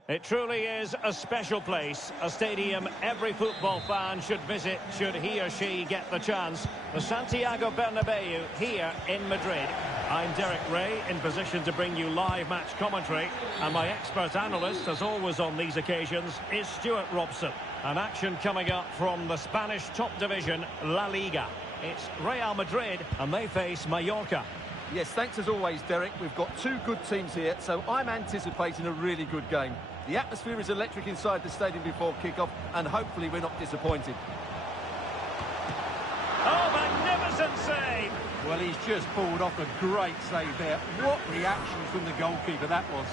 It truly is a special place, a stadium every football fan should visit should he or she get the chance. The Santiago Bernabeu here in Madrid. I'm Derek Ray, in position to bring you live match commentary, and my expert analyst, as always on these occasions, is Stuart Robson. An action coming up from the Spanish top division, La Liga. It's Real Madrid, and they face Mallorca. Yes, thanks as always, Derek. We've got two good teams here, so I'm anticipating a really good game. The atmosphere is electric inside the stadium before kick-off, and hopefully we're not disappointed. Oh, magnificent save! Well, he's just pulled off a great save there. What reaction from the goalkeeper that was.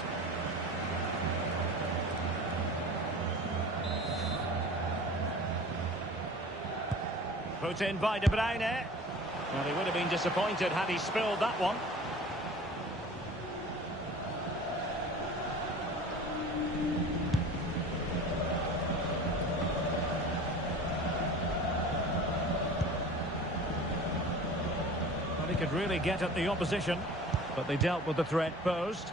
Put in by De Bruyne. Well, he would have been disappointed had he spilled that one. Well, he could really get at the opposition, but they dealt with the threat posed.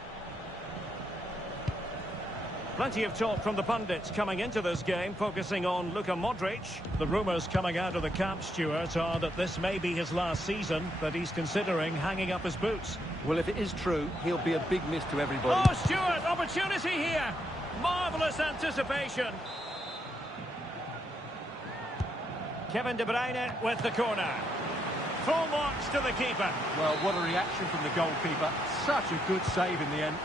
Plenty of talk from the pundits coming into this game, focusing on Luka Modric. The rumours coming out of the camp, Stuart, are that this may be his last season, but he's considering hanging up his boots. Well, if it is true, he'll be a big miss to everybody. Oh, Stuart, opportunity here. Marvellous anticipation. Kevin De Bruyne with the corner. Full marks to the keeper. Well, what a reaction from the goalkeeper. Such a good save in the end.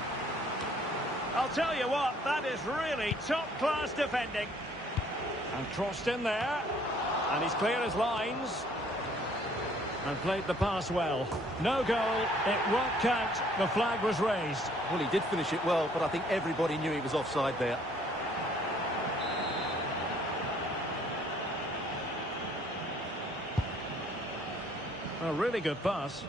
I'll tell you what, that is really top-class defending. And crossed in there. And he's clear as lines. And played the pass well. No goal, it won't count. The flag was raised. Well, he did finish it well, but I think everybody knew he was offside there. A really good pass.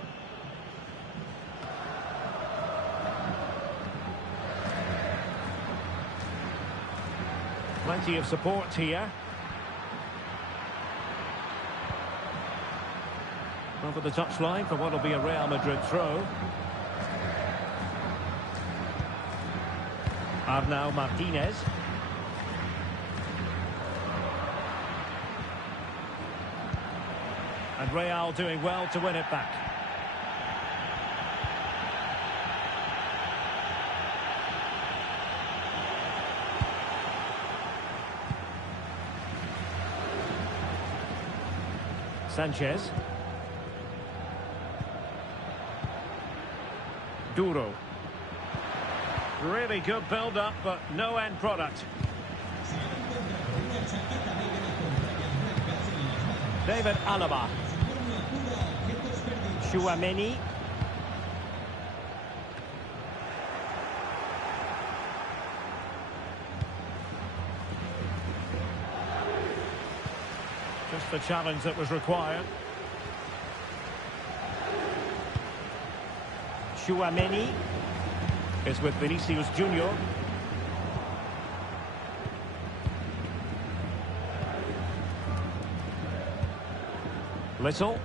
Plenty of support here. Over the touchline for what will be a Real Madrid throw. Arnau Martinez. And Real doing well to win it back. Sanchez. Duro. Really good build-up, but no end product. David Alaba. Tchouaméni. Just the challenge that was required. Tchouaméni is with Vinicius Junior. Little.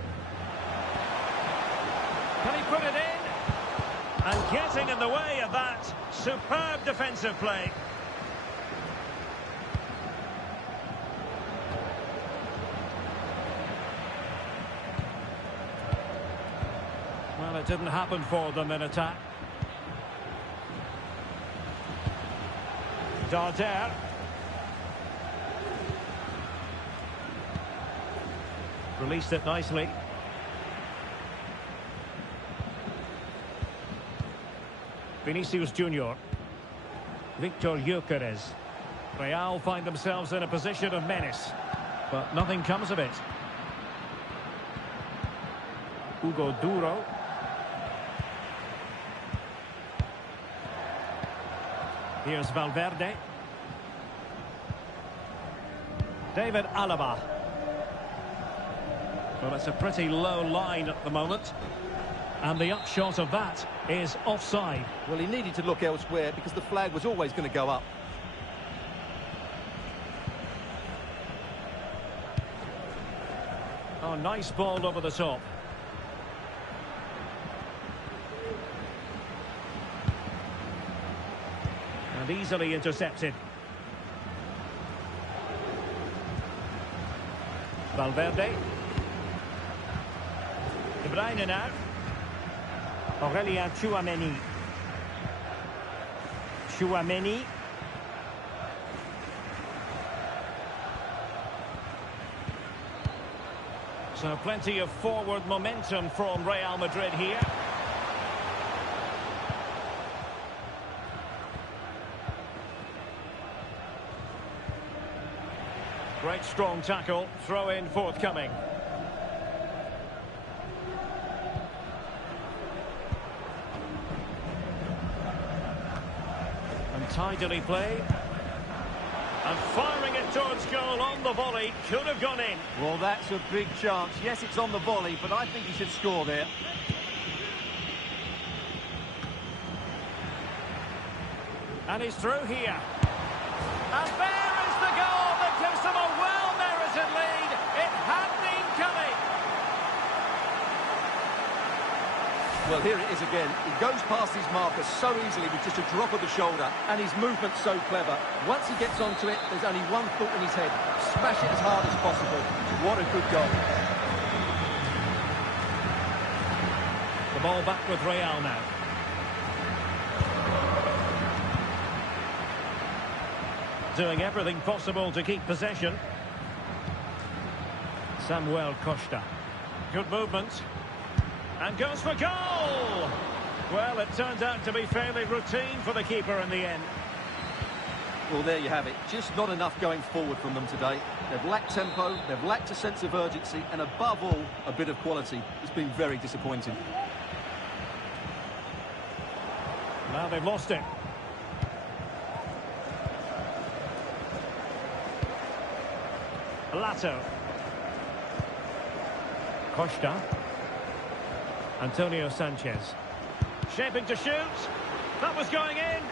Can he put it in? And getting in the way of that superb defensive play. Well, it didn't happen for them in attack. Darder. Released it nicely. Vinicius Junior. Victor Gyökeres. Real find themselves in a position of menace, but nothing comes of it. Hugo Duro. Here's Valverde. David Alaba. Well, it's a pretty low line at the moment. And the upshot of that is offside. Well, he needed to look elsewhere because the flag was always going to go up. Oh, nice ball over the top. And easily intercepted. Valverde. De Bruyne now. Aurelien Tchouameni. Tchouameni. So plenty of forward momentum from Real Madrid here. Great strong tackle, throw in forthcoming. And tidily played. And firing it towards goal on the volley, could have gone in. Well, that's a big chance. Yes, it's on the volley, but I think he should score there. And he's through here. And there is the goal that gives them a well-merited lead. It had been coming. Well, here it is again. He goes past his marker so easily with just a drop of the shoulder, and his movement's so clever. Once he gets onto it, there's only one thought in his head. Smash it as hard as possible. What a good goal. The ball back with Real now. Doing everything possible to keep possession. Samuel Costa. Good movement. And goes for goal! Well, it turns out to be fairly routine for the keeper in the end. Well, there you have it. Just not enough going forward from them today. They've lacked tempo, they've lacked a sense of urgency, and above all, a bit of quality. It's been very disappointing. Now they've lost it. Lato. Costa. Antonio Sanchez. Shaping to shoot. That was going in.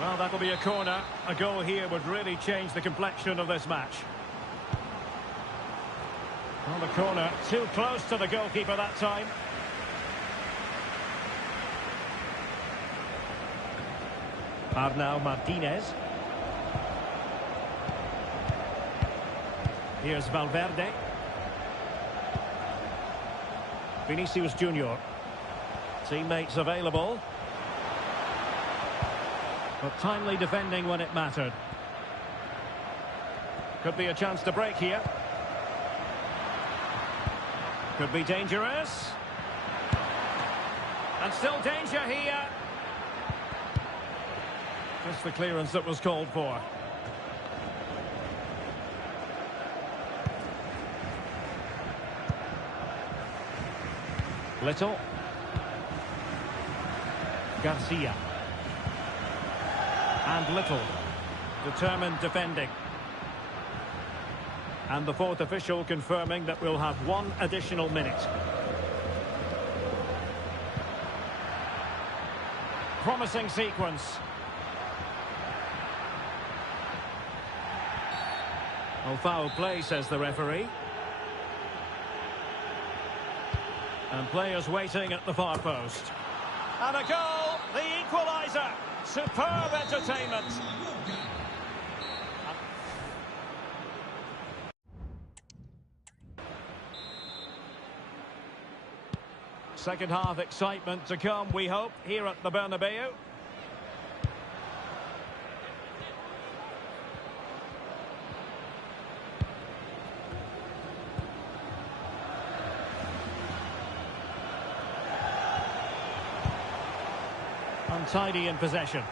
Well, that'll be a corner. A goal here would really change the complexion of this match. On the corner, too close to the goalkeeper that time. Arnau Martinez. Here's Valverde. Vinicius Junior. Teammates available. But timely defending when it mattered. Could be a chance to break here. Could be dangerous. And still danger here. Just the clearance that was called for. Little. Garcia. And Little. Determined defending. And the fourth official confirming that we'll have one additional minute. Promising sequence. Oh, foul play, says the referee. And players waiting at the far post. And a goal, the equaliser. Superb entertainment. Second half excitement to come, we hope, here at the Bernabeu. Untidy in possession.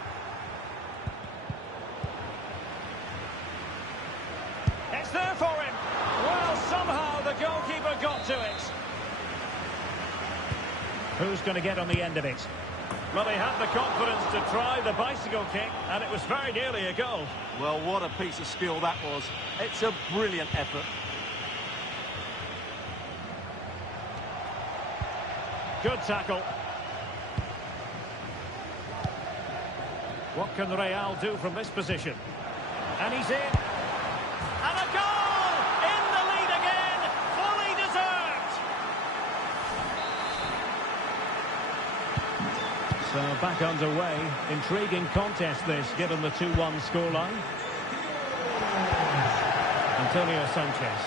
It's there for him. Well, somehow the goalkeeper got to it. Who's going to get on the end of it? Well, he had the confidence to try the bicycle kick, and it was very nearly a goal. Well, what a piece of skill that was. It's a brilliant effort. Good tackle. What can Real do from this position? And he's in. And a goal! In the lead again! Fully So back underway. Intriguing contest this, given the 2-1 scoreline. Antonio Sanchez.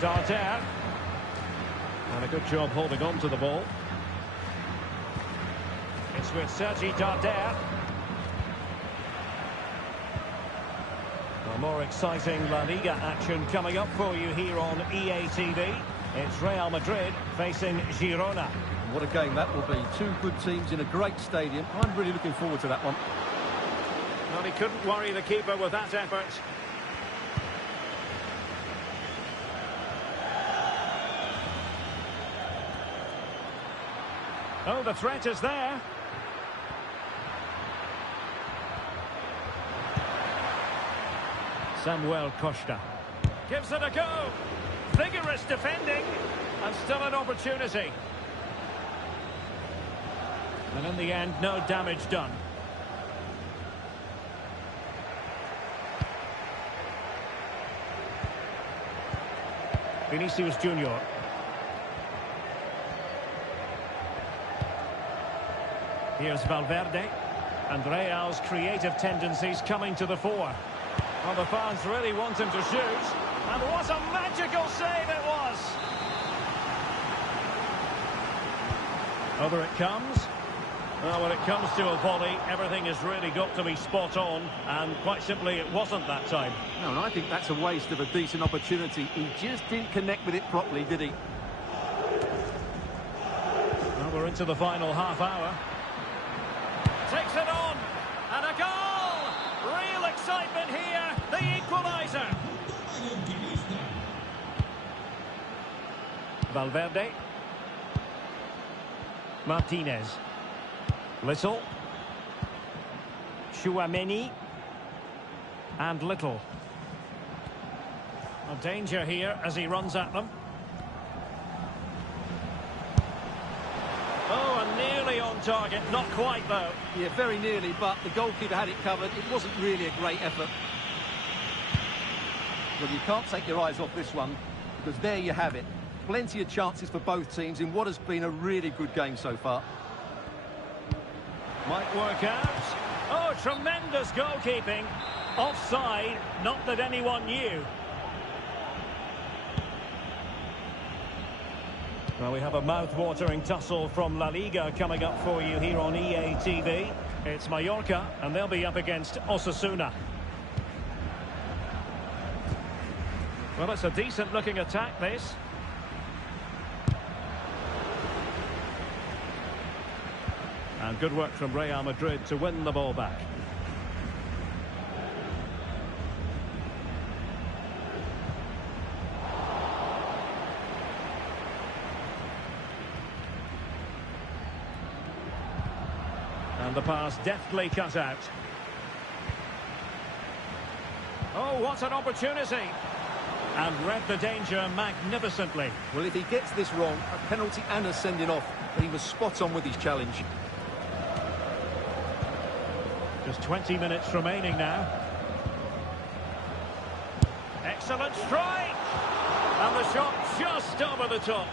Darder. And a good job holding on to the ball. It's with Sergi Darder. More exciting La Liga action coming up for you here on EA TV. It's Real Madrid facing Girona. What a game that will be. Two good teams in a great stadium. I'm really looking forward to that one. Well, he couldn't worry the keeper with that effort. Oh, the threat is there. Samuel Costa gives it a go. Vigorous defending and still an opportunity. And in the end, no damage done. Vinicius Junior. Here's Valverde. And Real's creative tendencies coming to the fore. Well, the fans really want him to shoot. And what a magical save it was! Over it comes. Well, when it comes to a volley, everything has really got to be spot on. And quite simply, it wasn't that time. No, and I think that's a waste of a decent opportunity. He just didn't connect with it properly, did he? Well, we're into the final half hour. Takes it on. And a goal! Real excitement here. The equaliser. Valverde. Martinez. Little. Chouameni. And Little. A danger here as he runs at them. Oh, and nearly on target. Not quite, though. Yeah, very nearly, but the goalkeeper had it covered. It wasn't really a great effort. Well, you can't take your eyes off this one, because there you have it. Plenty of chances for both teams in what has been a really good game so far. Might work out. Oh, tremendous goalkeeping. Offside, not that anyone knew. Well, we have a mouth-watering tussle from La Liga coming up for you here on EA TV. It's Mallorca, and they'll be up against Osasuna. Well, it's a decent-looking attack, this. And good work from Real Madrid to win the ball back. And the pass deftly cut out. Oh, what an opportunity! And read the danger magnificently. Well, if he gets this wrong, a penalty and a sending off, he was spot on with his challenge. Just 20 minutes remaining now. Excellent strike! And the shot just over the top.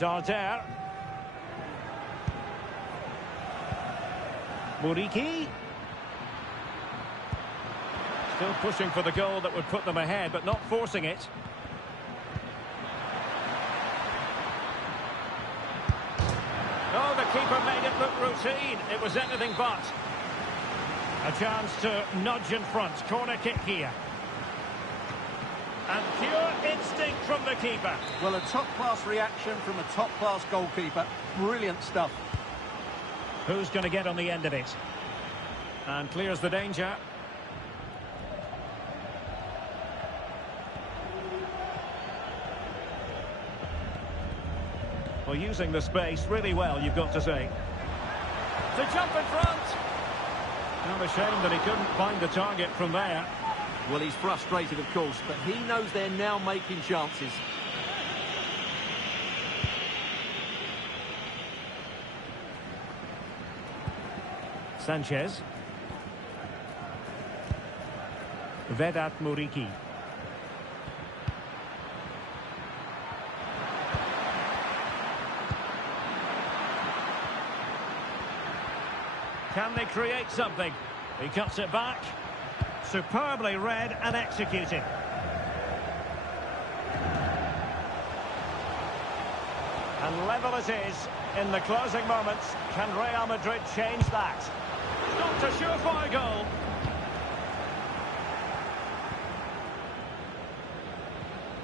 Darder. Muriqi. Still pushing for the goal that would put them ahead, but not forcing it. Oh, the keeper made it look routine. It was anything but. A chance to nudge in front. Corner kick here. And pure instinct from the keeper. Well, a top-class reaction from a top-class goalkeeper. Brilliant stuff. Who's going to get on the end of it? And clears the danger. Well, using the space really well, you've got to say. To jump in front. Not a shame that he couldn't find the target from there. Well, he's frustrated, of course, but he knows they're now making chances. Sanchez. Vedat Muriqi. Can they create something? He cuts it back. Superbly read and executed. And level it is in the closing moments. Can Real Madrid change that? Not a surefire goal.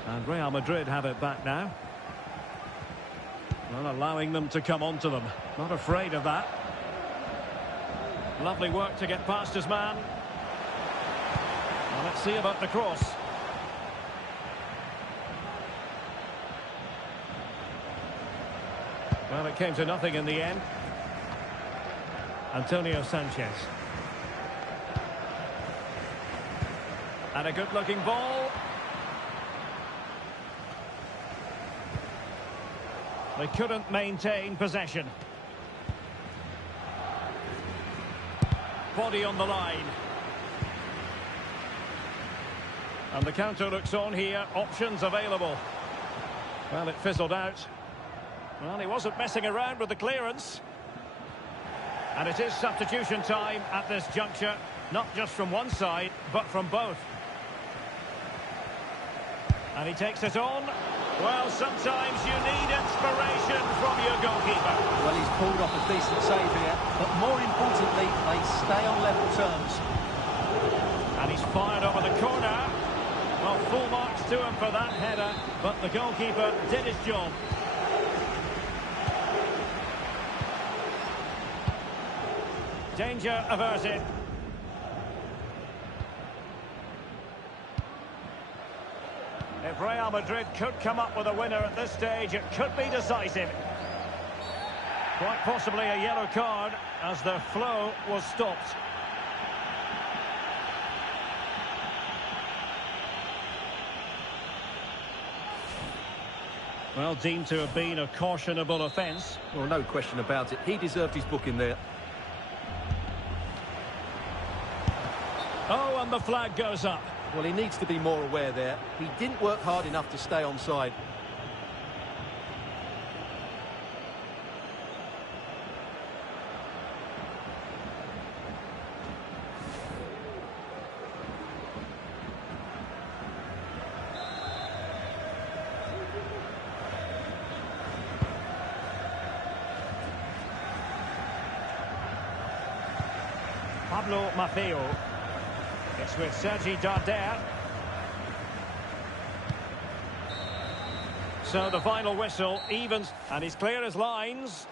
And Real Madrid have it back now. Not allowing them to come onto them. Not afraid of that. Lovely work to get past his man. Well, let's see about the cross. Well, it came to nothing in the end. Antonio Sanchez. And a good-looking ball. They couldn't maintain possession. Body on the line. And the counter looks on here. Options available. Well, it fizzled out. Well, he wasn't messing around with the clearance. And it is substitution time at this juncture. Not just from one side, but from both. And he takes it on. Well, sometimes you need inspiration from your goalkeeper. Well, he's pulled off a decent save here, but more importantly, they stay on level terms. And he's fired over the corner. Well, full marks to him for that header, but the goalkeeper did his job. Danger averted. If Real Madrid could come up with a winner at this stage, it could be decisive. Quite possibly a yellow card as their flow was stopped. Well, deemed to have been a cautionable offence. Well, no question about it. He deserved his booking there. Oh, and the flag goes up. Well, he needs to be more aware there. He didn't work hard enough to stay onside. Pablo Maffeo. It's with Sergi Darder. So the final whistle evens, and he's clear as lines.